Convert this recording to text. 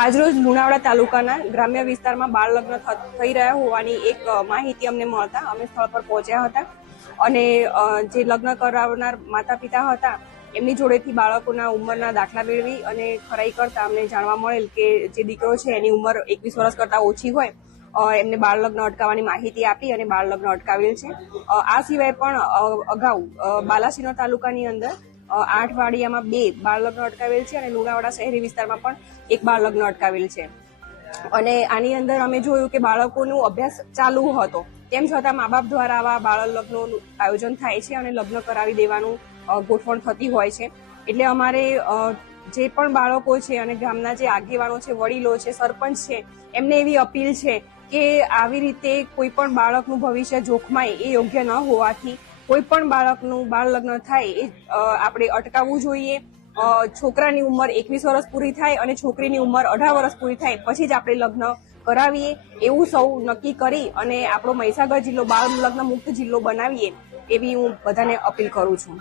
આજરોજ લુણાવાડા તાલુકાના ગ્રામ્ય વિસ્તારમાં બાળ લગ્ન થઈ રહ્યા હોવાની એક માહિતી અમને મળતા અમે સ્થળ પર પહોંચ્યા હતા અને જે લગ્ન કરાવનાર માતા પિતા હતા એમની જોડેથી બાળકોના ઉંમરના દાખલા મેળવી અને ખરાઈ કરતા અમને જાણવા મળેલ કે જે દીકરો છે એની ઉંમર 21 વર્ષ કરતા ઓછી હોય એમને બાળ લગ્ન અટકાવવાની માહિતી આપી અને બાળ લગ્ન અટકાવેલ છે। આ સિવાય પણ અગાઉ બાલાસિનોર તાલુકાની અંદર 8 વાડિયામાં 2 બાળ લગ્ન અટકાવેલ છે અને લુણાવાડા શહેરી વિસ્તારમાં પણ 1 બાળ લગ્ન અટકાવેલ છે। અને આની અંદર અમે જોયું કે બાળકોનો અભ્યાસ ચાલુ હતો તેમ છતાં મા બાપ દ્વારા આવા બાળ લગ્નનું આયોજન થાય છે અને લગ્ન કરાવી દેવાનું ગોઠવણ થતી હોય છે। એટલે અમારે જે પણ બાળકો છે અને ગામના જે આગેવાનો છે, વડીલો છે, સરપંચ છે, એમને એવી અપીલ છે કે આવી રીતે કોઈ પણ બાળકનું ભવિષ્ય જોખમાય એ યોગ્ય ન હોવાથી કોઈ પણ બાળકનું બાળ લગ્ન થાય એ આપણે અટકાવવું જોઈએ। છોકરાની ઉંમર 21 વર્ષ પૂરી થાય અને છોકરીની ઉંમર 18 વર્ષ પૂરી થાય પછી જ આપણે લગ્ન કરાવીએ એવું સૌ નક્કી કરી અને આપણો મહીસાગર જિલ્લો બાળ લગ્ન મુક્ત જિલ્લો બનાવીએ એવી હું બધાને અપીલ કરું છું।